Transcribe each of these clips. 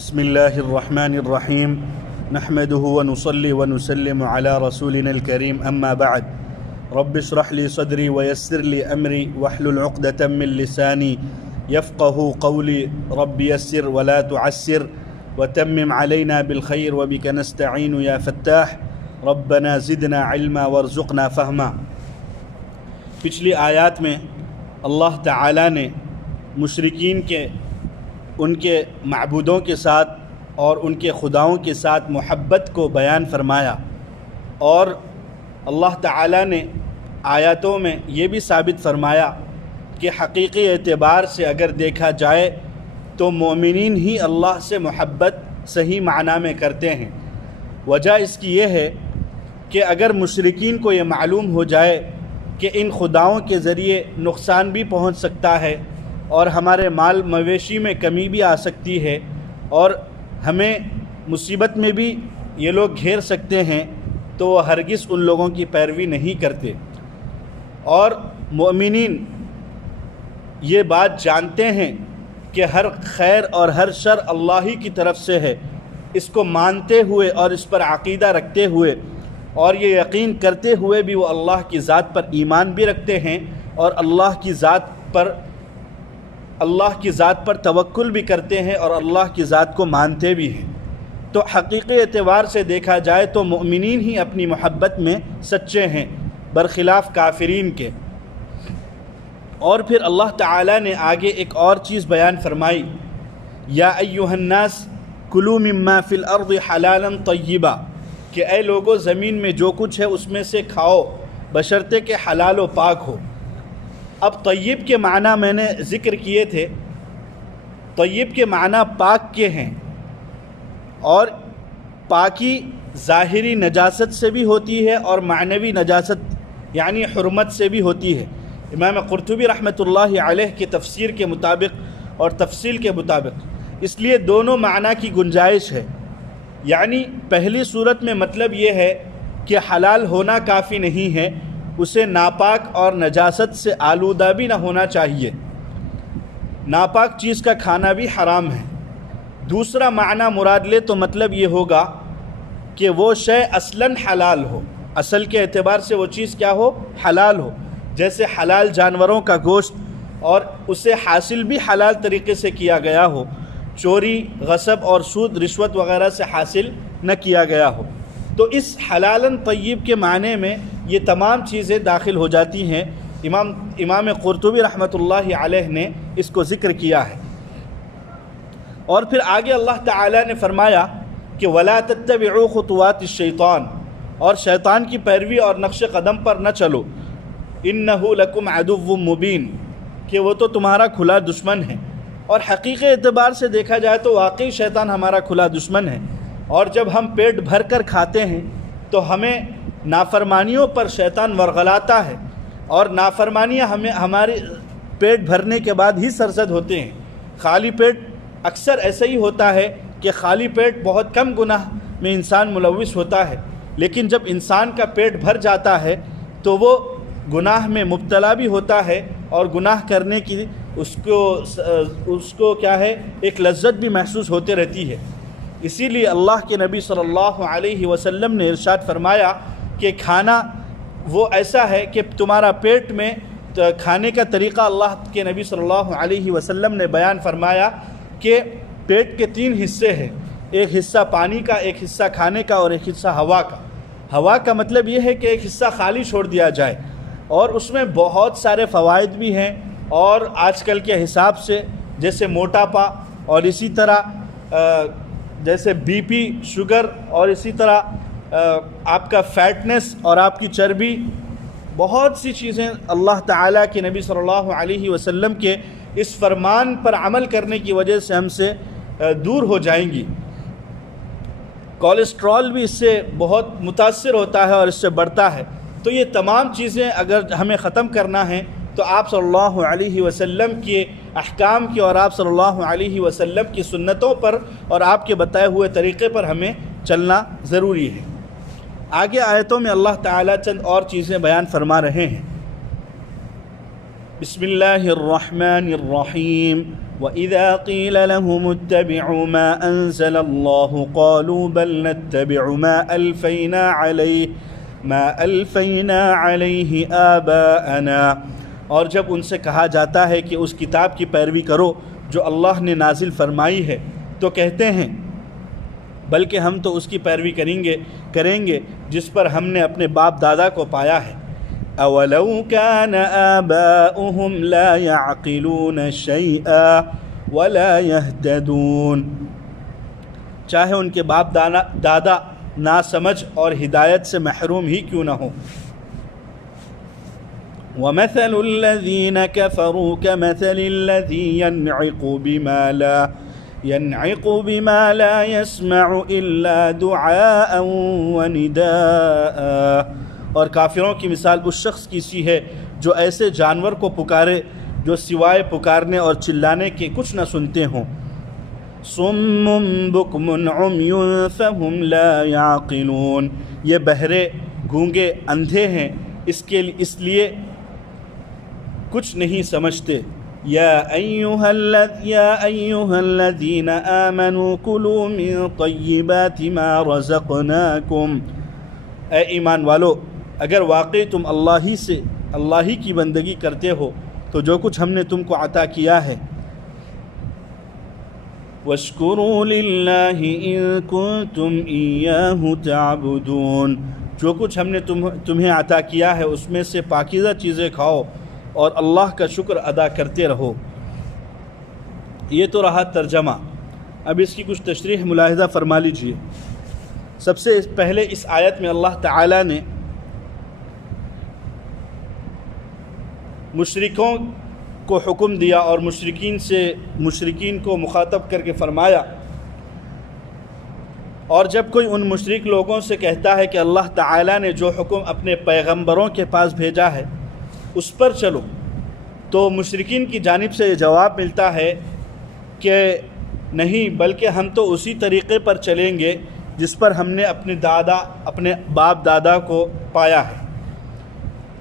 بسم الله الرحمن الرحيم نحمده ونصلي ونسلم على رسولنا الكريم أما بعد رب اشرح لي صدري ويسر لي أمري واحلل عقدة من لساني يفقه قولي رب يسر ولا تعسر وتمم علينا بالخير وبك نستعين يا فتاح ربنا زدنا علما وارزقنا فهما۔ پچھلی آیات میں اللہ تعالیٰ نے مشرکین کے ان کے معبودوں کے ساتھ اور ان کے خداؤں کے ساتھ محبت کو بیان فرمایا، اور اللہ تعالیٰ نے آیاتوں میں یہ بھی ثابت فرمایا کہ حقیقی اعتبار سے اگر دیکھا جائے تو مومنین ہی اللہ سے محبت صحیح معنی میں کرتے ہیں۔ وجہ اس کی یہ ہے کہ اگر مشرکین کو یہ معلوم ہو جائے کہ ان خداؤں کے ذریعے نقصان بھی پہنچ سکتا ہے اور ہمارے مال مویشی میں کمی بھی آ سکتی ہے اور ہمیں مصیبت میں بھی یہ لوگ گھیر سکتے ہیں، تو وہ ہرگز ان لوگوں کی پیروی نہیں کرتے۔ اور مومنین یہ بات جانتے ہیں کہ ہر خیر اور ہر شر اللہ ہی کی طرف سے ہے، اس کو مانتے ہوئے اور اس پر عقیدہ رکھتے ہوئے اور یہ یقین کرتے ہوئے بھی وہ اللہ کی ذات پر ایمان بھی رکھتے ہیں اور اللہ کی ذات پر توکل بھی کرتے ہیں اور اللہ کی ذات کو مانتے بھی ہیں۔ تو حقیقی اعتبار سے دیکھا جائے تو مؤمنین ہی اپنی محبت میں سچے ہیں برخلاف کافرین کے۔ اور پھر اللہ تعالیٰ نے آگے ایک اور چیز بیان فرمائی، یا ایھا الناس کلوا مما فی الارض حلالا طیبا، کہ اے لوگو زمین میں جو کچھ ہے اس میں سے کھاؤ بشرطے کہ حلال و پاک ہو۔ اب طیب کے معنی میں نے ذکر کیے تھے، طیب کے معنی پاک کے ہیں، اور پاکی ظاہری نجاست سے بھی ہوتی ہے اور معنوی نجاست یعنی حرمت سے بھی ہوتی ہے۔ امام قرطبی رحمۃ اللہ علیہ کی تفسیر کے مطابق اور تفصیل کے مطابق اس لیے دونوں معنی کی گنجائش ہے۔ یعنی پہلی صورت میں مطلب یہ ہے کہ حلال ہونا کافی نہیں ہے، اسے ناپاک اور نجاست سے آلودہ بھی نہ ہونا چاہیے، ناپاک چیز کا کھانا بھی حرام ہے۔ دوسرا معنی مراد لے تو مطلب یہ ہوگا کہ وہ شے اصلاً حلال ہو، اصل کے اعتبار سے وہ چیز کیا ہو؟ حلال ہو، جیسے حلال جانوروں کا گوشت اور اسے حاصل بھی حلال طریقے سے کیا گیا ہو، چوری، غصب اور سود، رشوت وغیرہ سے حاصل نہ کیا گیا ہو۔ تو اس حلالاً طیب کے معنی میں یہ تمام چیزیں داخل ہو جاتی ہیں۔ امام قرطبی رحمۃ اللہ علیہ نے اس کو ذکر کیا ہے۔ اور پھر آگے اللہ تعالیٰ نے فرمایا کہ وَلَا تَتَّبِعُوا خُطُوَاتِ الشَّيْطَانِ، اور شیطان کی پیروی اور نقش قدم پر نہ چلو، إِنَّهُ لَكُمْ عَدُوٌّ مُّبِينٌ، کہ وہ تو تمہارا کھلا دشمن ہے۔ اور حقیقی اعتبار سے دیکھا جائے تو واقعی شیطان ہمارا کھلا دشمن ہے، اور جب ہم پیٹ بھر کر کھاتے ہیں تو ہمیں نافرمانیوں پر شیطان ورغلاتا ہے، اور نافرمانیاں ہمارے پیٹ بھرنے کے بعد ہی سرزد ہوتے ہیں۔ خالی پیٹ اکثر ایسا ہی ہوتا ہے کہ خالی پیٹ بہت کم گناہ میں انسان ملوث ہوتا ہے، لیکن جب انسان کا پیٹ بھر جاتا ہے تو وہ گناہ میں مبتلا بھی ہوتا ہے، اور گناہ کرنے کی اس کو کیا ہے، ایک لذت بھی محسوس ہوتے رہتی ہے۔ اسی لیے اللہ کے نبی صلی اللہ علیہ وسلم نے ارشاد فرمایا کہ کھانا وہ ایسا ہے کہ تمہارا پیٹ میں کھانے کا طریقہ اللہ کے نبی صلی اللہ علیہ وسلم نے بیان فرمایا کہ پیٹ کے 3 حصے ہیں، ایک حصہ پانی کا، ایک حصہ کھانے کا، اور ایک حصہ ہوا کا۔ ہوا کا مطلب یہ ہے کہ ایک حصہ خالی چھوڑ دیا جائے، اور اس میں بہت سارے فوائد بھی ہیں، اور آج کل کے حساب سے جیسے موٹاپا، اور اسی طرح جیسے بی پی، شوگر، اور اسی طرح آپ کا فیٹنس اور آپ کی چربی، بہت سی چیزیں اللہ تعالیٰ کے نبی صلی اللہ علیہ وسلم کے اس فرمان پر عمل کرنے کی وجہ سے ہم سے دور ہو جائیں گی۔ کولیسٹرول بھی اس سے بہت متاثر ہوتا ہے اور اس سے بڑھتا ہے۔ تو یہ تمام چیزیں اگر ہمیں ختم کرنا ہے تو آپ صلی اللہ علیہ وسلم کے احکام کی اور آپ صلی اللہ علیہ وسلم کی سنتوں پر اور آپ کے بتائے ہوئے طریقے پر ہمیں چلنا ضروری ہے۔ آگے آیتوں میں اللہ تعالیٰ چند اور چیزیں بیان فرما رہے ہیں۔ بسم اللہ الرحمن الرحیم وَإِذَا قِيلَ لَهُمُ اتَّبِعُوا مَا أَنزَلَ اللَّهُ قَالُوا بَلْ نَتَّبِعُ مَا أَلْفَيْنَا عَلَيْهِ آبَاءَنَا، اور جب ان سے کہا جاتا ہے کہ اس کتاب کی پیروی کرو جو اللہ نے نازل فرمائی ہے، تو کہتے ہیں بلکہ ہم تو اس کی پیروی کریں گے جس پر ہم نے اپنے باپ دادا کو پایا ہے۔ اولو كان آباؤهم لا يعقلون شيئا ولا يهتدون، چاہے ان کے باپ دادا ناسمجھ اور ہدایت سے محروم ہی کیوں نہ ہو۔ وَمَثَلُ الَّذِينَ كَفَرُوا كَمَثَلِ الَّذِي يَنْعِقُ بِمَا لَا يَسْمَعُ إِلَّا دُعَاءً وَنِدَاءً، اور کافروں کی مثال اس شخص کی سی ہے جو ایسے جانور کو پکارے جو سوائے پکارنے اور چلانے کے کچھ نہ سنتے ہوں۔ صُمٌّ بُكْمٌ عُمْيٌ فَهُمْ لَا يَعْقِلُونَ، یہ بہرے، گونگے، اندھے ہیں، اس لیے کچھ نہیں سمجھتے۔ یا ایھا الذین آمنوا کلوا من طیبات ما رزقناکم، اے ایمان والو، اگر واقعی تم اللہ ہی کی بندگی کرتے ہو تو جو کچھ ہم نے تم کو عطا کیا ہے، واشکروا للہ ان کنتم ایاہ تعبدون، جو کچھ ہم نے تمہیں عطا کیا ہے اس میں سے پاکیزہ چیزیں کھاؤ اور اللہ کا شکر ادا کرتے رہو۔ یہ تو رہا ترجمہ، اب اس کی کچھ تشریح ملاحظہ فرما لیجئے۔ سب سے پہلے اس آیت میں اللہ تعالیٰ نے مشرکوں کو حکم دیا اور مشرکین کو مخاطب کر کے فرمایا، اور جب کوئی ان مشرک لوگوں سے کہتا ہے کہ اللہ تعالیٰ نے جو حکم اپنے پیغمبروں کے پاس بھیجا ہے اس پر چلو، تو مشرکین کی جانب سے یہ جواب ملتا ہے کہ نہیں، بلکہ ہم تو اسی طریقے پر چلیں گے جس پر ہم نے اپنے باپ دادا کو پایا ہے،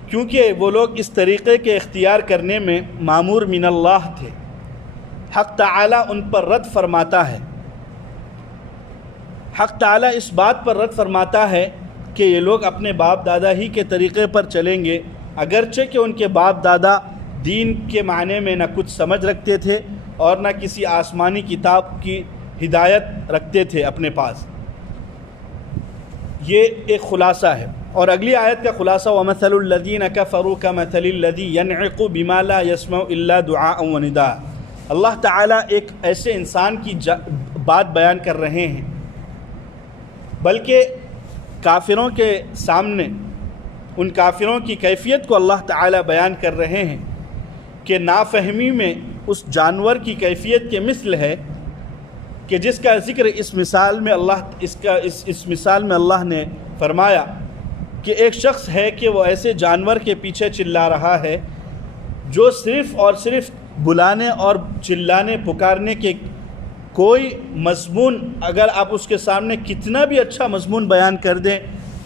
کیونکہ وہ لوگ اس طریقے کے اختیار کرنے میں مامور من اللہ تھے۔ حق تعالیٰ ان پر رد فرماتا ہے، حق تعالیٰ اس بات پر رد فرماتا ہے کہ یہ لوگ اپنے باپ دادا ہی کے طریقے پر چلیں گے، اگرچہ کہ ان کے باپ دادا دین کے معنی میں نہ کچھ سمجھ رکھتے تھے اور نہ کسی آسمانی کتاب کی ہدایت رکھتے تھے اپنے پاس۔ یہ ایک خلاصہ ہے، اور اگلی آیت کا خلاصہ وَمَثَلُ الَّذِينَ كَفَرُوا كَمَثَلِ الَّذِي يَنْعِقُ بِمَا لَا يَسْمَعُ إِلَّا دُعَاءً وَنِدَاءً، اللہ تعالیٰ ایک ایسے انسان کی بات بیان کر رہے ہیں، بلکہ کافروں کے سامنے ان کافروں کی کیفیت کو اللہ تعالیٰ بیان کر رہے ہیں کہ نافہمی میں اس جانور کی کیفیت کے مثل ہے کہ جس کا ذکر اس مثال میں اللہ نے فرمایا کہ ایک شخص ہے کہ وہ ایسے جانور کے پیچھے چلا رہا ہے جو صرف اور صرف بلانے اور چلانے پکارنے کے کوئی مضمون، اگر آپ اس کے سامنے کتنا بھی اچھا مضمون بیان کر دیں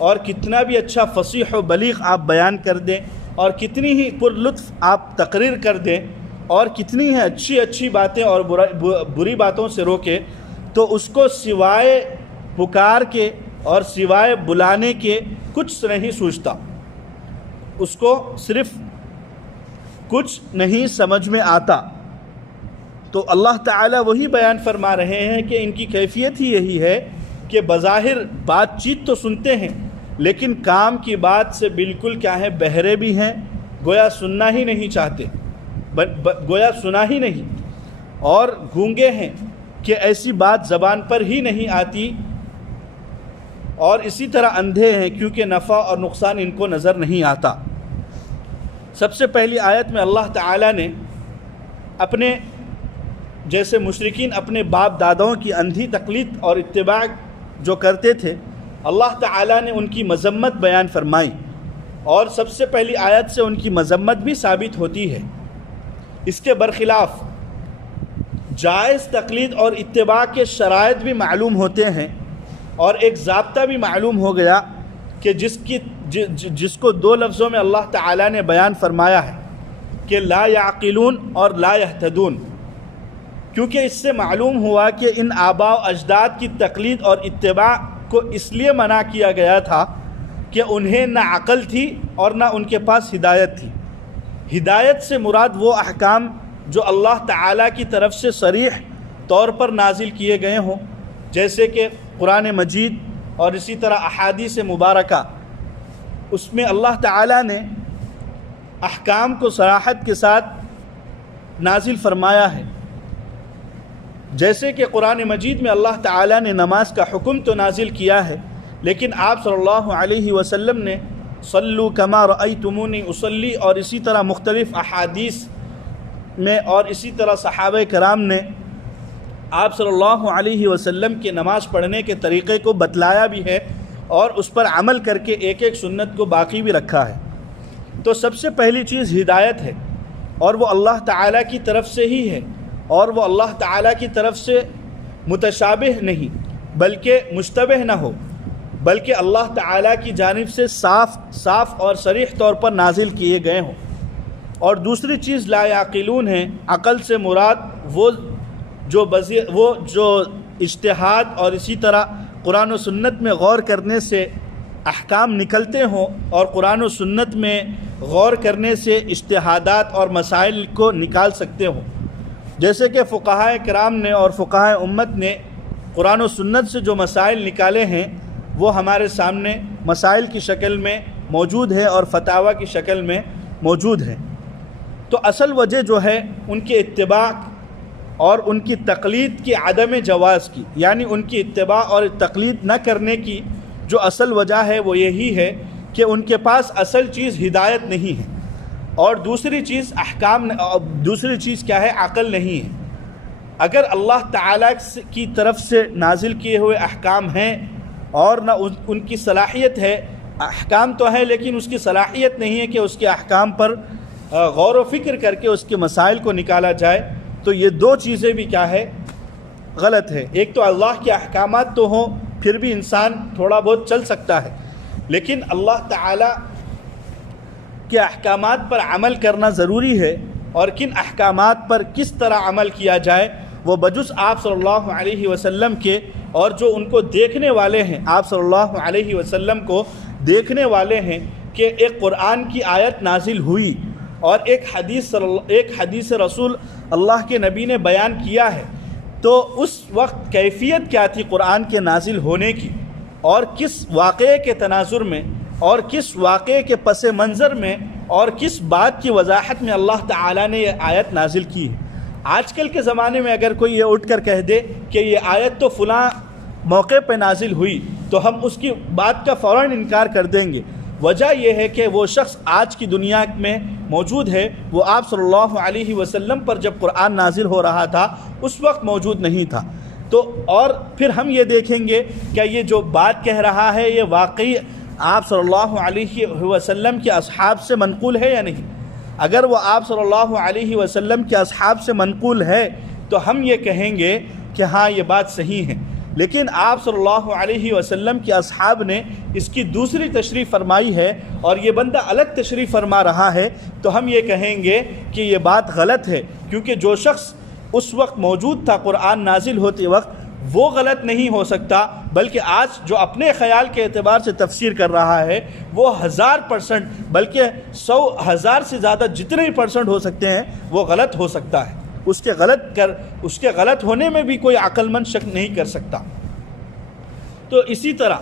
اور کتنا بھی اچھا فصیح و بلیغ آپ بیان کر دیں اور کتنی ہی پر لطف آپ تقریر کر دیں اور کتنی ہی اچھی باتیں اور بری باتوں سے روکے، تو اس کو سوائے پکار کے اور سوائے بلانے کے کچھ نہیں سوچتا، اس کو صرف کچھ نہیں سمجھ میں آتا۔ تو اللہ تعالیٰ وہی بیان فرما رہے ہیں کہ ان کی کیفیت ہی یہی ہے کہ بظاہر بات چیت تو سنتے ہیں لیکن کام کی بات سے بالکل کیا ہے، بہرے بھی ہیں، گویا سننا ہی نہیں چاہتے، گویا سنا ہی نہیں، اور گونگے ہیں کہ ایسی بات زبان پر ہی نہیں آتی، اور اسی طرح اندھے ہیں کیونکہ نفع اور نقصان ان کو نظر نہیں آتا۔ سب سے پہلی آیت میں اللہ تعالیٰ نے اپنے جیسے مشرکین اپنے باپ داداؤں کی اندھی تقلید اور اتباع جو کرتے تھے، اللہ تعالیٰ نے ان کی مذمت بیان فرمائی، اور سب سے پہلی آیت سے ان کی مذمت بھی ثابت ہوتی ہے۔ اس کے برخلاف جائز تقلید اور اتباع کے شرائط بھی معلوم ہوتے ہیں، اور ایک ضابطہ بھی معلوم ہو گیا کہ جس کو دو لفظوں میں اللہ تعالیٰ نے بیان فرمایا ہے کہ لا یعقلون اور لا یہتدون، کیونکہ اس سے معلوم ہوا کہ ان آباء و اجداد کی تقلید اور اتباع کو اس لیے منع کیا گیا تھا کہ انہیں نہ عقل تھی اور نہ ان کے پاس ہدایت تھی۔ ہدایت سے مراد وہ احکام جو اللہ تعالیٰ کی طرف سے صریح طور پر نازل کیے گئے ہوں، جیسے کہ قرآن مجید اور اسی طرح احادیث مبارکہ، اس میں اللہ تعالیٰ نے احکام کو صراحت کے ساتھ نازل فرمایا ہے۔ جیسے کہ قرآن مجید میں اللہ تعالیٰ نے نماز کا حکم تو نازل کیا ہے، لیکن آپ صلی اللہ علیہ وسلم نے صلو کما رأیتمونی اصلی اور اسی طرح مختلف احادیث میں اور اسی طرح صحابہ کرام نے آپ صلی اللہ علیہ وسلم کے نماز پڑھنے کے طریقے کو بتلایا بھی ہے اور اس پر عمل کر کے ایک ایک سنت کو باقی بھی رکھا ہے۔ تو سب سے پہلی چیز ہدایت ہے، اور وہ اللہ تعالیٰ کی طرف سے ہی ہے، اور وہ اللہ تعالیٰ کی طرف سے متشابہ نہیں بلکہ مشتبہ نہ ہو، بلکہ اللہ تعالیٰ کی جانب سے صاف اور صریح طور پر نازل کیے گئے ہوں۔ اور دوسری چیز لا یعقلون ہے۔ عقل سے مراد وہ جو اجتہاد اور اسی طرح قرآن و سنت میں غور کرنے سے احکام نکلتے ہوں، اور قرآن و سنت میں غور کرنے سے اجتہادات اور مسائل کو نکال سکتے ہوں، جیسے کہ فقہائے کرام نے اور فقہائے امت نے قرآن و سنت سے جو مسائل نکالے ہیں وہ ہمارے سامنے مسائل کی شکل میں موجود ہے اور فتاویٰ کی شکل میں موجود ہے۔ تو اصل وجہ جو ہے ان کے اتباع اور ان کی تقلید کی عدم جواز کی، یعنی ان کی اتباع اور تقلید نہ کرنے کی جو اصل وجہ ہے وہ یہی ہے کہ ان کے پاس اصل چیز ہدایت نہیں ہے، اور دوسری چیز کیا ہے؟ عقل نہیں ہے۔ اگر اللہ تعالیٰ کی طرف سے نازل کیے ہوئے احکام ہیں اور نہ ان کی صلاحیت ہے، احکام تو ہے لیکن اس کی صلاحیت نہیں ہے کہ اس کے احکام پر غور و فکر کر کے اس کے مسائل کو نکالا جائے، تو یہ دو چیزیں بھی کیا ہے؟ غلط ہے۔ ایک تو اللہ کے احکامات تو ہوں پھر بھی انسان تھوڑا بہت چل سکتا ہے، لیکن اللہ تعالیٰ کے احکامات پر عمل کرنا ضروری ہے، اور کن احکامات پر کس طرح عمل کیا جائے وہ بجز آپ صلی اللہ علیہ وسلم کے اور جو ان کو دیکھنے والے ہیں، آپ صلی اللہ علیہ وسلم کو دیکھنے والے ہیں کہ ایک قرآن کی آیت نازل ہوئی اور ایک حدیث رسول اللہ کے نبی نے بیان کیا ہے، تو اس وقت کیفیت کیا تھی قرآن کے نازل ہونے کی، اور کس واقعے کے تناظر میں اور کس واقعے کے پس منظر میں اور کس بات کی وضاحت میں اللہ تعالیٰ نے یہ آیت نازل کی ہے۔ آج کل کے زمانے میں اگر کوئی یہ اٹھ کر کہہ دے کہ یہ آیت تو فلاں موقع پہ نازل ہوئی، تو ہم اس کی بات کا فوراً انکار کر دیں گے۔ وجہ یہ ہے کہ وہ شخص آج کی دنیا میں موجود ہے، وہ آپ صلی اللہ علیہ وسلم پر جب قرآن نازل ہو رہا تھا اس وقت موجود نہیں تھا۔ تو اور پھر ہم یہ دیکھیں گے کہ یہ جو بات کہہ رہا ہے یہ واقعی آپ صلی اللہ علیہ وسلم کے اصحاب سے منقول ہے یا نہیں۔ اگر وہ آپ صلی اللہ علیہ وسلم کے اصحاب سے منقول ہے تو ہم یہ کہیں گے کہ ہاں یہ بات صحیح ہے، لیکن آپ صلی اللہ علیہ وسلم کے اصحاب نے اس کی دوسری تشریح فرمائی ہے اور یہ بندہ الگ تشریح فرما رہا ہے، تو ہم یہ کہیں گے کہ یہ بات غلط ہے، کیونکہ جو شخص اس وقت موجود تھا قرآن نازل ہوتے وقت وہ غلط نہیں ہو سکتا، بلکہ آج جو اپنے خیال کے اعتبار سے تفسیر کر رہا ہے وہ 1000% بلکہ 100,000 سے زیادہ جتنے % ہو سکتے ہیں وہ غلط ہو سکتا ہے۔ اس کے غلط ہونے میں بھی کوئی عقل مند شک نہیں کر سکتا۔ تو اسی طرح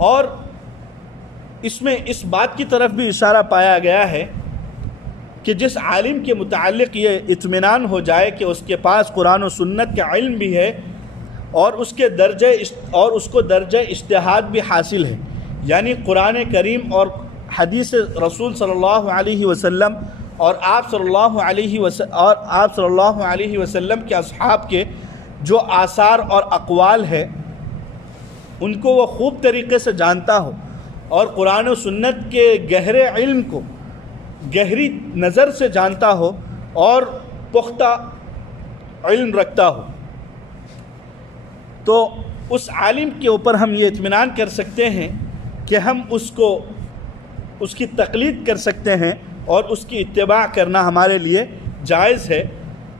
اور اس میں اس بات کی طرف بھی اشارہ پایا گیا ہے کہ جس عالم کے متعلق یہ اطمینان ہو جائے کہ اس کے پاس قرآن و سنت کا علم بھی ہے اور اس کو درجہ اجتہاد بھی حاصل ہے، یعنی قرآن کریم اور حدیث رسول صلی اللہ علیہ وسلم اور آپ صلی اللہ علیہ وسلم کے اصحاب کے جو آثار اور اقوال ہے ان کو وہ خوب طریقے سے جانتا ہو، اور قرآن و سنت کے گہرے علم کو گہری نظر سے جانتا ہو اور پختہ علم رکھتا ہو، تو اس عالم کے اوپر ہم یہ اطمینان کر سکتے ہیں کہ ہم اس کی تقلید کر سکتے ہیں اور اس کی اتباع کرنا ہمارے لیے جائز ہے۔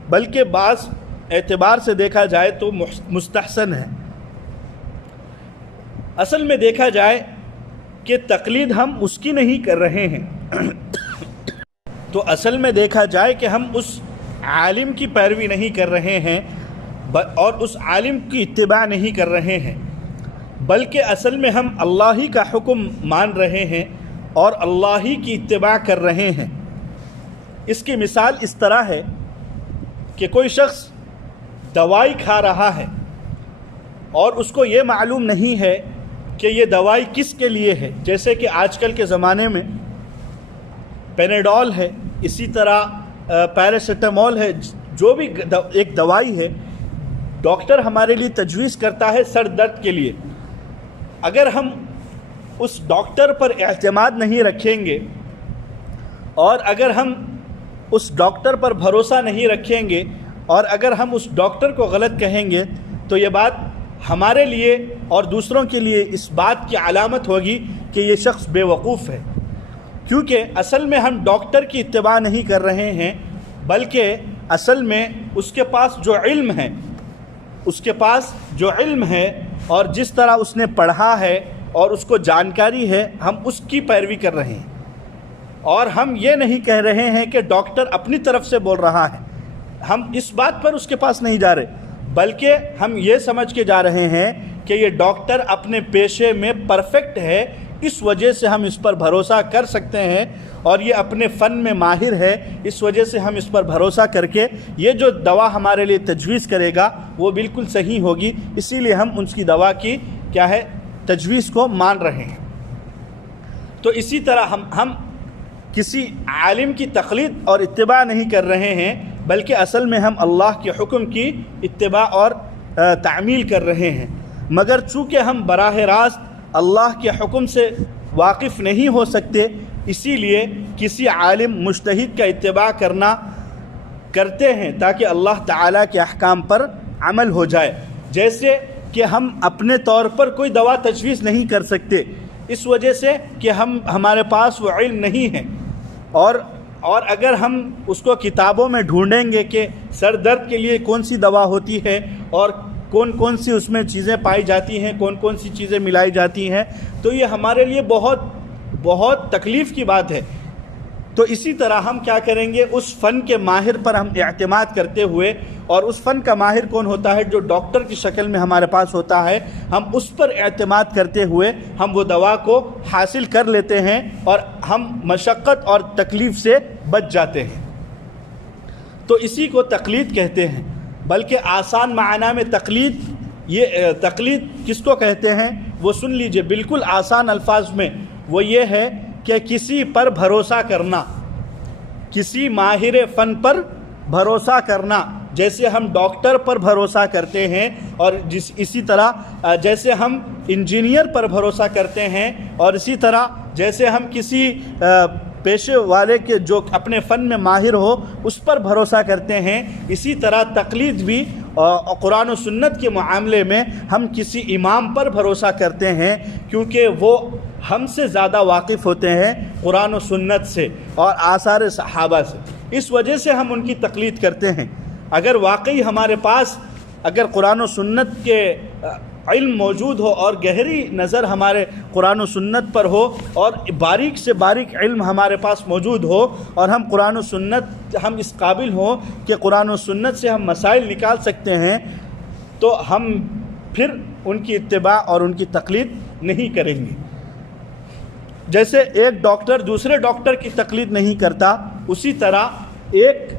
بلکہ بعض اعتبار سے دیکھا جائے تو مستحسن ہے۔ اصل میں دیکھا جائے کہ تقلید ہم اس کی نہیں کر رہے ہیں، تو اصل میں دیکھا جائے کہ ہم اس عالم کی پیروی نہیں کر رہے ہیں اور اس عالم کی اتباع نہیں کر رہے ہیں، بلکہ اصل میں ہم اللہ ہی کا حکم مان رہے ہیں اور اللہ ہی کی اتباع کر رہے ہیں۔ اس کی مثال اس طرح ہے کہ کوئی شخص دوائی کھا رہا ہے اور اس کو یہ معلوم نہیں ہے کہ یہ دوائی کس کے لیے ہے، جیسے کہ آج کل کے زمانے میں پینیڈول ہے، اسی طرح پیراسیٹامول ہے، جو بھی ایک دوائی ہے ڈاکٹر ہمارے لیے تجویز کرتا ہے سر درد کے لیے۔ اگر ہم اس ڈاکٹر پر اعتماد نہیں رکھیں گے اور اگر ہم اس ڈاکٹر پر بھروسہ نہیں رکھیں گے اور اگر ہم اس ڈاکٹر کو غلط کہیں گے تو یہ بات ہمارے لیے اور دوسروں کے لیے اس بات کی علامت ہوگی کہ یہ شخص بے وقوف ہے، کیونکہ اصل میں ہم ڈاکٹر کی اتباع نہیں کر رہے ہیں، بلکہ اصل میں اس کے پاس جو علم ہے اور جس طرح اس نے پڑھا ہے اور اس کو جانکاری ہے، ہم اس کی پیروی کر رہے ہیں، اور ہم یہ نہیں کہہ رہے ہیں کہ ڈاکٹر اپنی طرف سے بول رہا ہے، ہم اس بات پر اس کے پاس نہیں جا رہے، بلکہ ہم یہ سمجھ کے جا رہے ہیں کہ یہ ڈاکٹر اپنے پیشے میں پرفیکٹ ہے، اس وجہ سے ہم اس پر بھروسہ کر سکتے ہیں، اور یہ اپنے فن میں ماہر ہے، اس وجہ سے ہم اس پر بھروسہ کر کے یہ جو دوا ہمارے لیے تجویز کرے گا وہ بالکل صحیح ہوگی، اسی لیے ہم اس کی دوا کی تجویز کو مان رہے ہیں۔ تو اسی طرح ہم کسی عالم کی تقلید اور اتباع نہیں کر رہے ہیں، بلکہ اصل میں ہم اللہ کے حکم کی اتباع اور تعمیل کر رہے ہیں، مگر چونکہ ہم براہ راست اللہ کے حکم سے واقف نہیں ہو سکتے، اسی لیے کسی عالم مجتہد کا اتباع کرتے ہیں تاکہ اللہ تعالیٰ کے احکام پر عمل ہو جائے۔ جیسے کہ ہم اپنے طور پر کوئی دوا تجویز نہیں کر سکتے، اس وجہ سے کہ ہمارے پاس وہ علم نہیں ہے، اور اگر ہم اس کو کتابوں میں ڈھونڈیں گے کہ سر درد کے لیے کون سی دوا ہوتی ہے اور کون کون سی اس میں چیزیں پائی جاتی ہیں، کون کون سی چیزیں ملائی جاتی ہیں، تو یہ ہمارے لیے بہت بہت تکلیف کی بات ہے۔ تو اسی طرح ہم کیا کریں گے، اس فن کے ماہر پر ہم اعتماد کرتے ہوئے، اور اس فن کا ماہر کون ہوتا ہے؟ جو ڈاکٹر کی شکل میں ہمارے پاس ہوتا ہے، ہم اس پر اعتماد کرتے ہوئے ہم وہ دوا کو حاصل کر لیتے ہیں اور ہم مشقت اور تکلیف سے بچ جاتے ہیں۔ تو اسی کو تقلید کہتے ہیں، بلکہ آسان معنی میں تقلید کس کو کہتے ہیں وہ سن لیجئے، بالکل آسان الفاظ میں وہ یہ ہے کہ کسی پر بھروسہ کرنا، کسی ماہر فن پر بھروسہ کرنا، جیسے ہم ڈاکٹر پر بھروسہ کرتے ہیں، اور اسی طرح جیسے ہم انجینئر پر بھروسہ کرتے ہیں، اور اسی طرح جیسے ہم کسی پیشے والے کے جو اپنے فن میں ماہر ہو اس پر بھروسہ کرتے ہیں، اسی طرح تقلید بھی قرآن و سنت کے معاملے میں ہم کسی امام پر بھروسہ کرتے ہیں، کیونکہ وہ ہم سے زیادہ واقف ہوتے ہیں قرآن و سنت سے اور آثار صحابہ سے، اس وجہ سے ہم ان کی تقلید کرتے ہیں۔ اگر واقعی ہمارے پاس اگر قرآن و سنت کے علم موجود ہو اور گہری نظر ہمارے قرآن و سنت پر ہو اور باریک سے باریک علم ہمارے پاس موجود ہو، اور ہم قرآن و سنت ہم اس قابل ہوں کہ قرآن و سنت سے ہم مسائل نکال سکتے ہیں، تو ہم پھر ان کی اتباع اور ان کی تقلید نہیں کریں گے۔ جیسے ایک ڈاکٹر دوسرے ڈاکٹر کی تقلید نہیں کرتا، اسی طرح ایک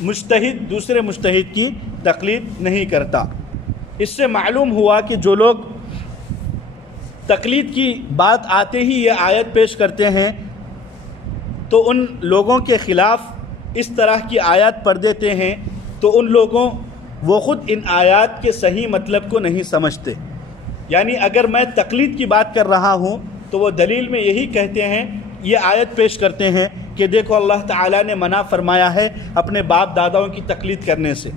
مجتہد دوسرے مجتہد کی تقلید نہیں کرتا۔ اس سے معلوم ہوا کہ جو لوگ تقلید کی بات آتے ہی یہ آیت پیش کرتے ہیں، تو ان لوگوں کے خلاف اس طرح کی آیات پڑھ دیتے ہیں، تو ان لوگوں وہ خود ان آیات کے صحیح مطلب کو نہیں سمجھتے۔ یعنی اگر میں تقلید کی بات کر رہا ہوں تو وہ دلیل میں یہی کہتے ہیں، یہ آیت پیش کرتے ہیں کہ دیکھو اللہ تعالیٰ نے منع فرمایا ہے اپنے باپ داداؤں کی تقلید کرنے سے۔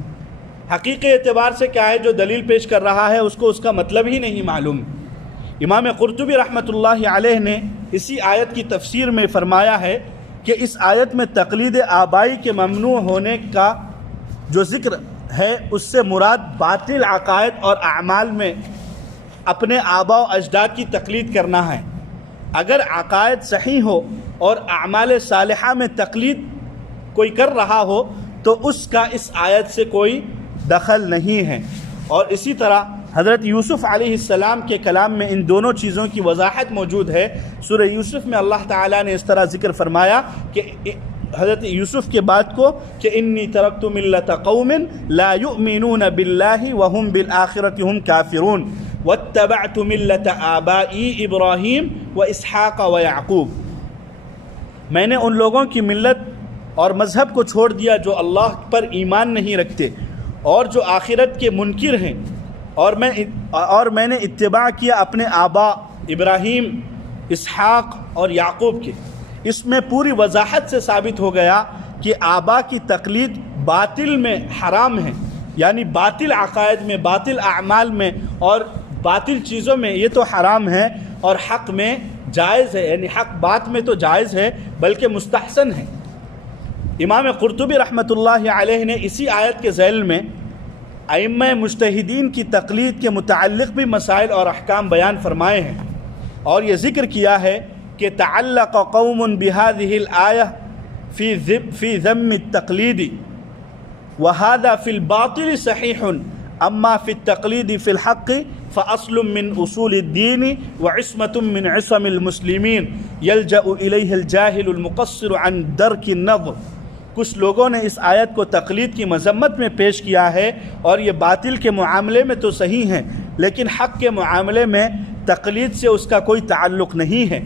حقیقی اعتبار سے کیا ہے، جو دلیل پیش کر رہا ہے اس کو اس کا مطلب ہی نہیں معلوم۔ امام قرطبی رحمۃ اللہ علیہ نے اسی آیت کی تفسیر میں فرمایا ہے کہ اس آیت میں تقلید آبائی کے ممنوع ہونے کا جو ذکر ہے اس سے مراد باطل عقائد اور اعمال میں اپنے آباء و اجداد کی تقلید کرنا ہے۔ اگر عقائد صحیح ہو اور اعمال صالحہ میں تقلید کوئی کر رہا ہو تو اس کا اس آیت سے کوئی دخل نہیں ہے۔ اور اسی طرح حضرت یوسف علیہ السلام کے کلام میں ان دونوں چیزوں کی وضاحت موجود ہے۔ سورہ یوسف میں اللہ تعالیٰ نے اس طرح ذکر فرمایا کہ حضرت یوسف کے بعد کو کہ انی ترکت ملت قوم لا یؤمنون باللہ وهم بالآخرۃ هم کافرون واتبعت ملت آبائی ابراہیم واسحاق ویعقوب، میں نے ان لوگوں کی ملت اور مذہب کو چھوڑ دیا جو اللہ پر ایمان نہیں رکھتے اور جو آخرت کے منکر ہیں، اور میں نے اتباع کیا اپنے آبا ابراہیم، اسحاق اور یعقوب کے۔ اس میں پوری وضاحت سے ثابت ہو گیا کہ آبا کی تقلید باطل میں حرام ہے، یعنی باطل عقائد میں، باطل اعمال میں اور باطل چیزوں میں یہ تو حرام ہے، اور حق میں جائز ہے، یعنی حق بات میں تو جائز ہے بلکہ مستحسن ہے۔ امام قرطبی رحمۃ اللہ علیہ نے اسی آیت کے ذیل میں ائمہ مجتہدین کی تقلید کے متعلق بھی مسائل اور احکام بیان فرمائے ہیں، اور یہ ذکر کیا ہے کہ تعلق قوم بهذه الآية في ذم التقلید وهذا في الباطل صحيح اما في التقلید في الحق فاصل من اصول الدین وعصمة من عصم المسلمین يلجأ الیہ الجاہل المقصر عن درک النظر۔ کچھ لوگوں نے اس آیت کو تقلید کی مذمت میں پیش کیا ہے، اور یہ باطل کے معاملے میں تو صحیح ہے لیکن حق کے معاملے میں تقلید سے اس کا کوئی تعلق نہیں ہے۔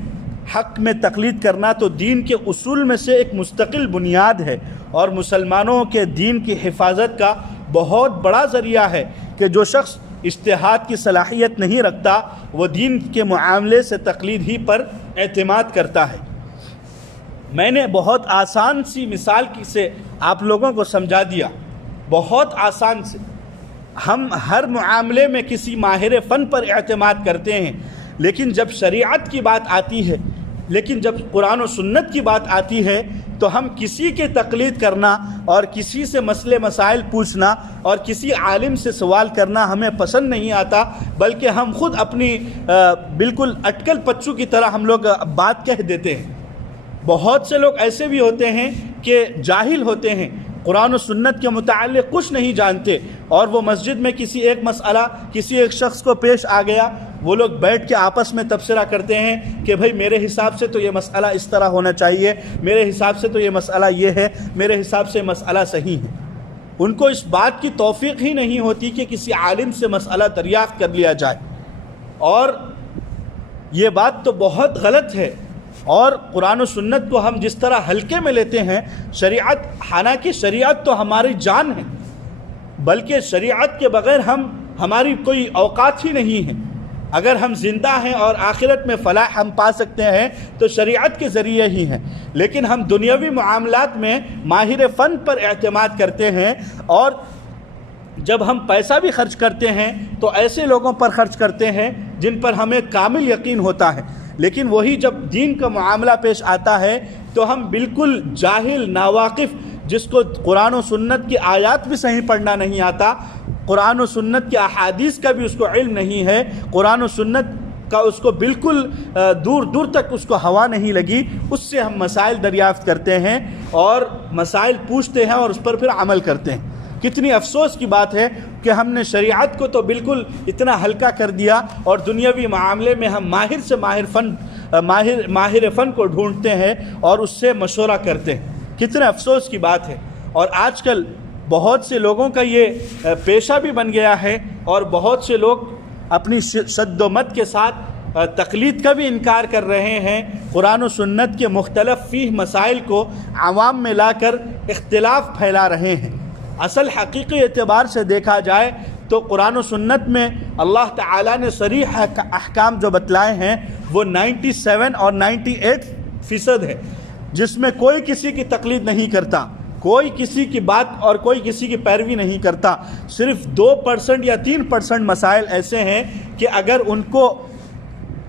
حق میں تقلید کرنا تو دین کے اصول میں سے ایک مستقل بنیاد ہے، اور مسلمانوں کے دین کی حفاظت کا بہت بڑا ذریعہ ہے کہ جو شخص اجتہاد کی صلاحیت نہیں رکھتا وہ دین کے معاملے سے تقلید ہی پر اعتماد کرتا ہے۔ میں نے بہت آسان سی مثال سے آپ لوگوں کو سمجھا دیا، بہت آسان سے۔ ہم ہر معاملے میں کسی ماہر فن پر اعتماد کرتے ہیں، لیکن جب شریعت کی بات آتی ہے، لیکن جب قرآن و سنت کی بات آتی ہے تو ہم کسی کے تقلید کرنا اور کسی سے مسئلے مسائل پوچھنا اور کسی عالم سے سوال کرنا ہمیں پسند نہیں آتا، بلکہ ہم خود اپنی بالکل اٹکل پچو کی طرح ہم لوگ بات کہہ دیتے ہیں۔ بہت سے لوگ ایسے بھی ہوتے ہیں کہ جاہل ہوتے ہیں، قرآن و سنت کے متعلق کچھ نہیں جانتے، اور وہ مسجد میں کسی ایک مسئلہ کسی ایک شخص کو پیش آ گیا، وہ لوگ بیٹھ کے آپس میں تبصرہ کرتے ہیں کہ بھائی میرے حساب سے تو یہ مسئلہ اس طرح ہونا چاہیے، میرے حساب سے تو یہ مسئلہ یہ ہے، میرے حساب سے مسئلہ صحیح ہے۔ ان کو اس بات کی توفیق ہی نہیں ہوتی کہ کسی عالم سے مسئلہ دریافت کر لیا جائے، اور یہ بات تو بہت غلط ہے۔ اور قرآن و سنت کو ہم جس طرح ہلکے میں لیتے ہیں، شریعت، حالانکہ شریعت تو ہماری جان ہے، بلکہ شریعت کے بغیر ہماری کوئی اوقات ہی نہیں ہے۔ اگر ہم زندہ ہیں اور آخرت میں فلاح ہم پا سکتے ہیں تو شریعت کے ذریعے ہی ہیں، لیکن ہم دنیاوی معاملات میں ماہر فن پر اعتماد کرتے ہیں، اور جب ہم پیسہ بھی خرچ کرتے ہیں تو ایسے لوگوں پر خرچ کرتے ہیں جن پر ہمیں کامل یقین ہوتا ہے، لیکن وہی جب دین کا معاملہ پیش آتا ہے تو ہم بالکل جاہل، ناواقف، جس کو قرآن و سنت کی آیات بھی صحیح پڑھنا نہیں آتا، قرآن و سنت کے احادیث کا بھی اس کو علم نہیں ہے، قرآن و سنت کا اس کو بالکل دور دور تک اس کو ہوا نہیں لگی، اس سے ہم مسائل دریافت کرتے ہیں اور مسائل پوچھتے ہیں اور اس پر پھر عمل کرتے ہیں۔ کتنی افسوس کی بات ہے کہ ہم نے شریعت کو تو بالکل اتنا ہلکا کر دیا، اور دنیاوی معاملے میں ہم ماہر سے ماہر فن کو ڈھونڈتے ہیں اور اس سے مشورہ کرتے ہیں۔ کتنے افسوس کی بات ہے۔ اور آج کل بہت سے لوگوں کا یہ پیشہ بھی بن گیا ہے، اور بہت سے لوگ اپنی شد و مت کے ساتھ تقلید کا بھی انکار کر رہے ہیں، قرآن و سنت کے مختلف فیہ مسائل کو عوام میں لا کر اختلاف پھیلا رہے ہیں۔ اصل حقیقی اعتبار سے دیکھا جائے تو قرآن و سنت میں اللہ تعالیٰ نے صریح احکام جو بتلائے ہیں وہ 97 اور 98% ہے، جس میں کوئی کسی کی تقلید نہیں کرتا، کوئی کسی کی بات اور کوئی کسی کی پیروی نہیں کرتا۔ صرف 2% یا 3% مسائل ایسے ہیں کہ اگر ان کو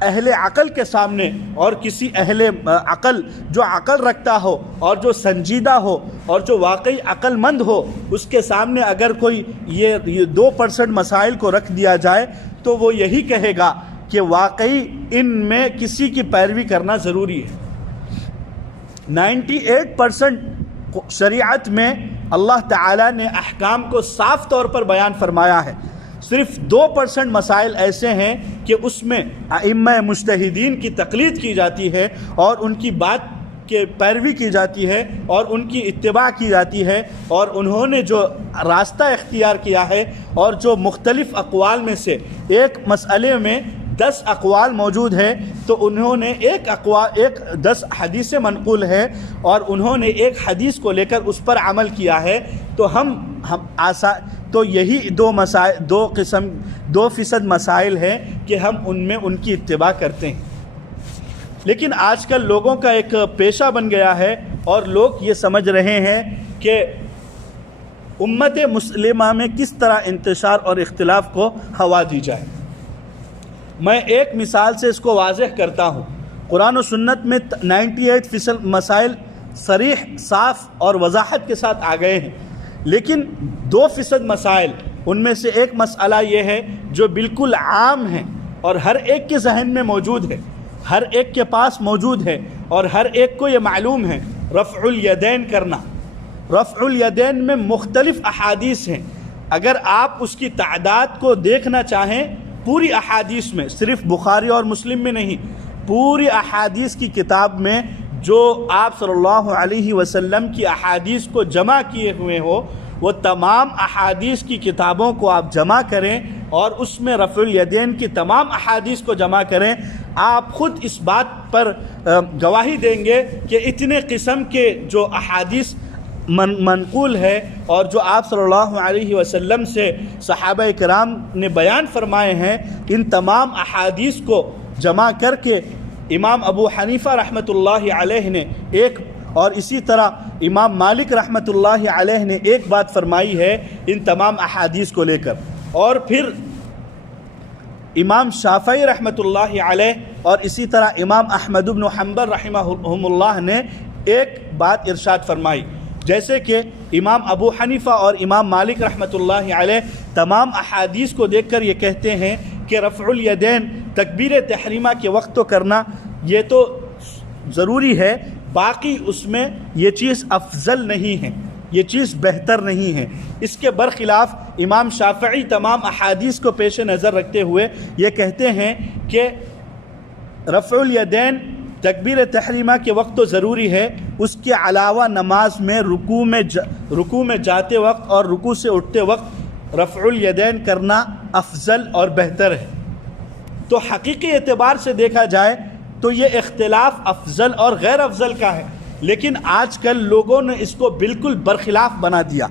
اہل عقل کے سامنے اور کسی اہل عقل جو عقل رکھتا ہو اور جو سنجیدہ ہو اور جو واقعی عقل مند ہو، اس کے سامنے اگر کوئی یہ 2% مسائل کو رکھ دیا جائے تو وہ یہی کہے گا کہ واقعی ان میں کسی کی پیروی کرنا ضروری ہے۔ 98% شریعت میں اللہ تعالیٰ نے احکام کو صاف طور پر بیان فرمایا ہے، صرف 2% مسائل ایسے ہیں کہ اس میں ائمہ مجتہدین کی تقلید کی جاتی ہے اور ان کی بات کے پیروی کی جاتی ہے اور ان کی اتباع کی جاتی ہے، اور انہوں نے جو راستہ اختیار کیا ہے اور جو مختلف اقوال میں سے ایک مسئلے میں 10 اقوال موجود ہے تو انہوں نے ایک 10 حدیثیں منقول ہے اور انہوں نے ایک حدیث کو لے کر اس پر عمل کیا ہے، تو یہی 2% مسائل ہیں کہ ہم ان میں ان کی اتباع کرتے ہیں۔ لیکن آج کل لوگوں کا ایک پیشہ بن گیا ہے اور لوگ یہ سمجھ رہے ہیں کہ امت مسلمہ میں کس طرح انتشار اور اختلاف کو ہوا دی جائے۔ میں ایک مثال سے اس کو واضح کرتا ہوں۔ قرآن و سنت میں 98% مسائل صریح، صاف اور وضاحت کے ساتھ آ گئے ہیں، لیکن 2% مسائل، ان میں سے ایک مسئلہ یہ ہے جو بالکل عام ہے اور ہر ایک کے ذہن میں موجود ہے، ہر ایک کے پاس موجود ہے اور ہر ایک کو یہ معلوم ہے، رفع الیدین کرنا۔ رفع الیدین میں مختلف احادیث ہیں، اگر آپ اس کی تعداد کو دیکھنا چاہیں پوری احادیث میں، صرف بخاری اور مسلم میں نہیں، پوری احادیث کی کتاب میں جو آپ صلی اللہ علیہ وسلم کی احادیث کو جمع کیے ہوئے ہو، وہ تمام احادیث کی کتابوں کو آپ جمع کریں اور اس میں رفع الیدین کی تمام احادیث کو جمع کریں، آپ خود اس بات پر گواہی دیں گے کہ اتنے قسم کے جو احادیث منقول ہے اور جو آپ صلی اللہ علیہ وسلم سے صحابہ کرام نے بیان فرمائے ہیں، ان تمام احادیث کو جمع کر کے امام ابو حنیفہ رحمۃ اللہ علیہ نے ایک، اور اسی طرح امام مالک رحمۃ اللہ علیہ نے ایک بات فرمائی ہے ان تمام احادیث کو لے کر، اور پھر امام شافعی رحمۃ اللہ علیہ اور اسی طرح امام احمد بن حنبل رحمہم اللہ نے ایک بات ارشاد فرمائی، جیسے کہ امام ابو حنیفہ اور امام مالک رحمۃ اللہ علیہ تمام احادیث کو دیکھ کر یہ کہتے ہیں کہ رفع الیدین تکبیر تحریمہ کے وقت تو کرنا یہ تو ضروری ہے، باقی اس میں یہ چیز افضل نہیں ہے، یہ چیز بہتر نہیں ہے۔ اس کے برخلاف امام شافعی تمام احادیث کو پیش نظر رکھتے ہوئے یہ کہتے ہیں کہ رفع الیدین تکبیر تحریمہ کے وقت تو ضروری ہے، اس کے علاوہ نماز میں رکوع میں جاتے وقت اور رکوع سے اٹھتے وقت رفع الیدین کرنا افضل اور بہتر ہے۔ تو حقیقی اعتبار سے دیکھا جائے تو یہ اختلاف افضل اور غیر افضل کا ہے، لیکن آج کل لوگوں نے اس کو بالکل برخلاف بنا دیا،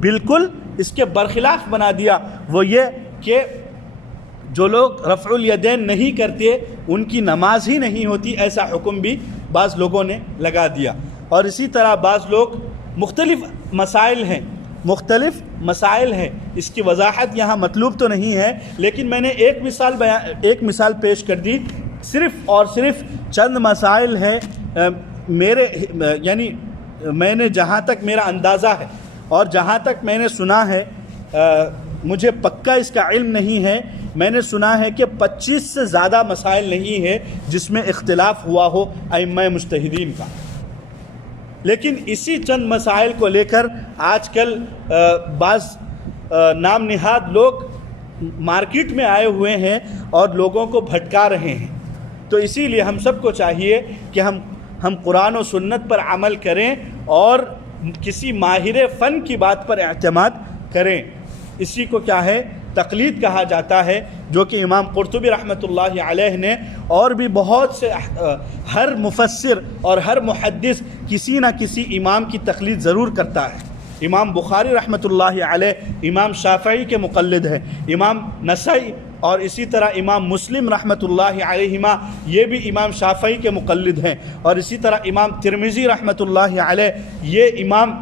بالکل اس کے برخلاف بنا دیا۔ وہ یہ کہ جو لوگ رفع الیدین نہیں کرتے ان کی نماز ہی نہیں ہوتی، ایسا حکم بھی بعض لوگوں نے لگا دیا۔ اور اسی طرح بعض لوگ مختلف مسائل ہیں، اس کی وضاحت یہاں مطلوب تو نہیں ہے، لیکن میں نے ایک مثال پیش کر دی، صرف اور صرف چند مسائل ہیں یعنی میں نے جہاں تک میرا اندازہ ہے اور جہاں تک میں نے سنا ہے، مجھے پکا اس کا علم نہیں ہے، میں نے سنا ہے کہ 25 سے زیادہ مسائل نہیں ہے جس میں اختلاف ہوا ہو ائمہ مجتہدین کا۔ لیکن اسی چند مسائل کو لے کر آج کل بعض نام نہاد لوگ مارکیٹ میں آئے ہوئے ہیں اور لوگوں کو بھٹکا رہے ہیں۔ تو اسی لیے ہم سب کو چاہیے کہ ہم قرآن و سنت پر عمل کریں اور کسی ماہر فن کی بات پر اعتماد کریں۔ اسی کو کیا ہے؟ تقلید کہا جاتا ہے، جو کہ امام قرطبی رحمۃ اللہ علیہ نے اور بھی بہت سے ہر مفسر اور ہر محدث کسی نہ کسی امام کی تقلید ضرور کرتا ہے۔ امام بخاری رحمۃ اللہ علیہ امام شافعی کے مقلد ہیں، امام نسائی اور اسی طرح امام مسلم رحمۃ اللہ علیہما یہ بھی امام شافعی کے مقلد ہیں، اور اسی طرح امام ترمذی رحمۃ اللہ علیہ یہ امام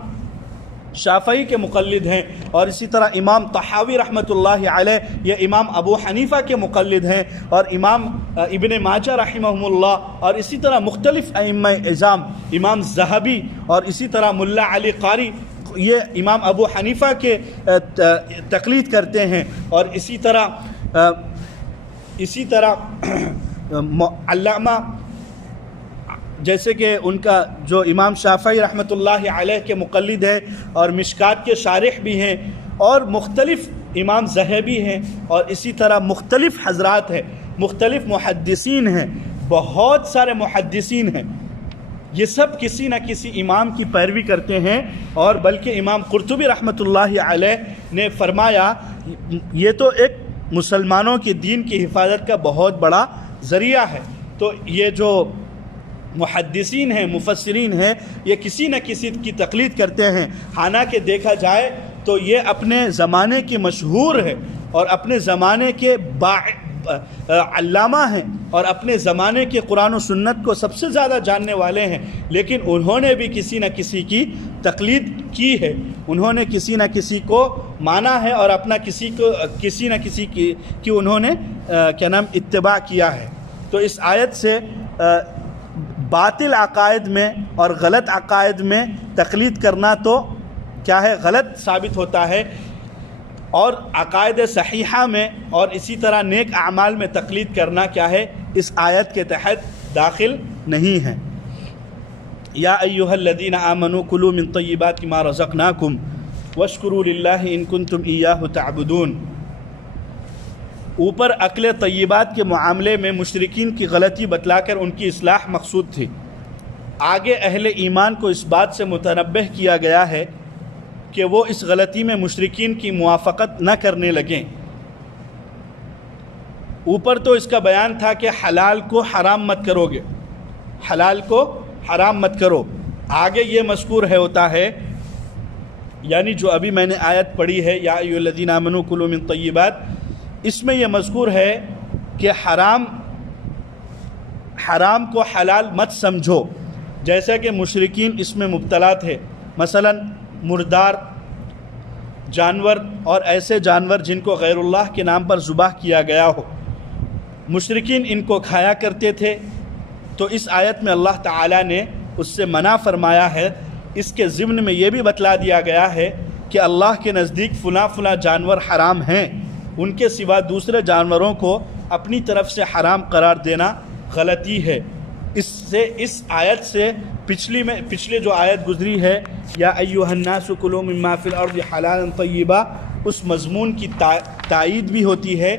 شافعی کے مقلد ہیں، اور اسی طرح امام طحاوی رحمۃ اللہ علیہ یہ امام ابو حنیفہ کے مقلد ہیں، اور امام ابن ماجہ رحمہم اللہ، اور اسی طرح مختلف ائمہ اعظام، امام ذہبی اور اسی طرح ملا علی قاری یہ امام ابو حنیفہ کے تقلید کرتے ہیں، اور اسی طرح علامہ جیسے کہ ان کا جو امام شافعی رحمۃ اللہ علیہ کے مقلد ہے اور مشکات کے شارح بھی ہیں، اور مختلف امام ذہبی ہیں، اور اسی طرح مختلف حضرات ہیں، مختلف محدثین ہیں، بہت سارے محدثین ہیں، یہ سب کسی نہ کسی امام کی پیروی کرتے ہیں۔ اور بلکہ امام قرطبی رحمۃ اللہ علیہ نے فرمایا یہ تو ایک مسلمانوں کے دین کی حفاظت کا بہت بڑا ذریعہ ہے۔ تو یہ جو محدثین ہیں، مفسرین ہیں، یہ کسی نہ کسی کی تقلید کرتے ہیں، حالانکہ دیکھا جائے تو یہ اپنے زمانے کے مشہور ہے اور اپنے زمانے کے علامہ ہیں، اور اپنے زمانے کے قرآن و سنت کو سب سے زیادہ جاننے والے ہیں، لیکن انہوں نے بھی کسی نہ کسی کی تقلید کی ہے، انہوں نے کسی نہ کسی کو مانا ہے، اور اپنا کسی نہ کسی کی انہوں نے اتباع کیا ہے۔ تو اس آیت سے باطل عقائد میں اور غلط عقائد میں تقلید کرنا تو کیا ہے، غلط ثابت ہوتا ہے، اور عقائد صحیحہ میں اور اسی طرح نیک اعمال میں تقلید کرنا کیا ہے، اس آیت کے تحت داخل نہیں ہے۔ یا ایھا الذین آمنوا کلوا من طیبات ما رزقناکم واشکروا للہ ان کنتم ایاہ تعبدون۔ اوپر اکل طیبات کے معاملے میں مشرکین کی غلطی بتلا کر ان کی اصلاح مقصود تھی، آگے اہل ایمان کو اس بات سے متنبہ کیا گیا ہے کہ وہ اس غلطی میں مشرکین کی موافقت نہ کرنے لگیں۔ اوپر تو اس کا بیان تھا کہ حلال کو حرام مت کرو گے، حلال کو حرام مت کرو، آگے یہ مذکور ہوتا ہے، یعنی جو ابھی میں نے آیت پڑھی ہے یا ایھا الذین آمنوا کلوا من طیبات، اس میں یہ مذکور ہے کہ حرام کو حلال مت سمجھو، جیسا کہ مشرکین اس میں مبتلا تھے، مثلا مردار جانور اور ایسے جانور جن کو غیر اللہ کے نام پر ذبح کیا گیا ہو، مشرکین ان کو کھایا کرتے تھے۔ تو اس آیت میں اللہ تعالیٰ نے اس سے منع فرمایا ہے۔ اس کے ضمن میں یہ بھی بتلا دیا گیا ہے کہ اللہ کے نزدیک فلاں جانور حرام ہیں، ان کے سوا دوسرے جانوروں کو اپنی طرف سے حرام قرار دینا غلطی ہے۔ اس آیت سے پچھلے جو آیت گزری ہے یا ایھا الناس کلوا مما فی الارض حلالا طیبا، اس مضمون کی تائید بھی ہوتی ہے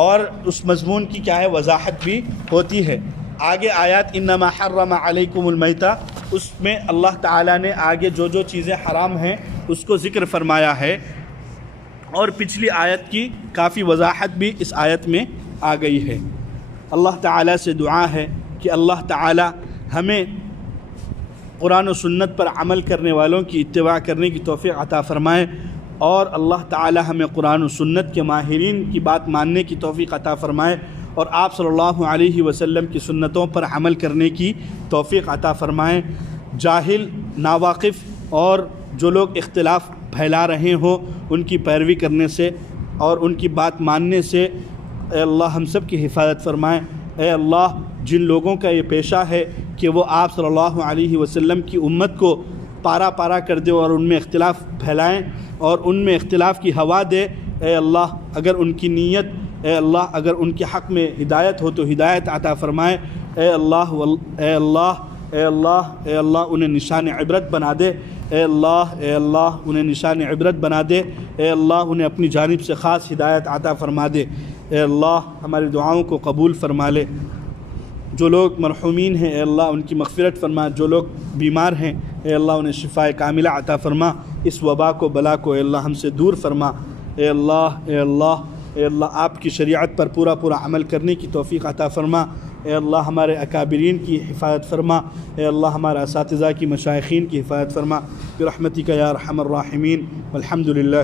اور اس مضمون کی کیا ہے، وضاحت بھی ہوتی ہے۔ آگے آیات انما حرم علیکم المیتہ، اس میں اللہ تعالیٰ نے آگے جو چیزیں حرام ہیں اس کو ذکر فرمایا ہے، اور پچھلی آیت کی کافی وضاحت بھی اس آیت میں آ گئی ہے۔ اللہ تعالیٰ سے دعا ہے کہ اللہ تعالیٰ ہمیں قرآن و سنت پر عمل کرنے والوں کی اتباع کرنے کی توفیق عطا فرمائے، اور اللہ تعالیٰ ہمیں قرآن و سنت کے ماہرین کی بات ماننے کی توفیق عطا فرمائے، اور آپ صلی اللہ علیہ وسلم کی سنتوں پر عمل کرنے کی توفیق عطا فرمائیں۔ جاہل، ناواقف اور جو لوگ اختلاف پھیلا رہے ہوں ان کی پیروی کرنے سے اور ان کی بات ماننے سے اے اللہ ہم سب کی حفاظت فرمائیں۔ اے اللہ جن لوگوں کا یہ پیشہ ہے کہ وہ آپ صلی اللہ علیہ وسلم کی امت کو پارا کر دے اور ان میں اختلاف پھیلائیں اور ان میں اختلاف کی ہوا دے، اے اللہ اگر ان کی نیت، اے اللہ اگر ان کے حق میں ہدایت ہو تو ہدایت عطا فرمائے۔ اے اللہ اے اللہ اے اللہ اے اللہ انہیں نشان عبرت بنا دے، اے اللہ انہیں نشان عبرت بنا دے، اے اللہ انہیں اپنی جانب سے خاص ہدایت عطا فرما دے۔ اے اللہ ہماری دعاؤں کو قبول فرما لے۔ جو لوگ مرحومین ہیں اے اللہ ان کی مغفرت فرما، جو لوگ بیمار ہیں اے اللہ انہیں شفاء کاملہ عطا فرما، اس وبا کو بلا کو اے اللہ ہم سے دور فرما۔ اے اللہ اے اللہ اے اللہ آپ کی شریعت پر پورا عمل کرنے کی توفیق عطا فرما۔ اے اللہ ہمارے اکابرین کی حفاظت فرما، اے اللہ ہمارے اساتذہ کی، مشائخین کی حفاظت فرما برحمتک یا ارحم الراحمین، والحمد للہ۔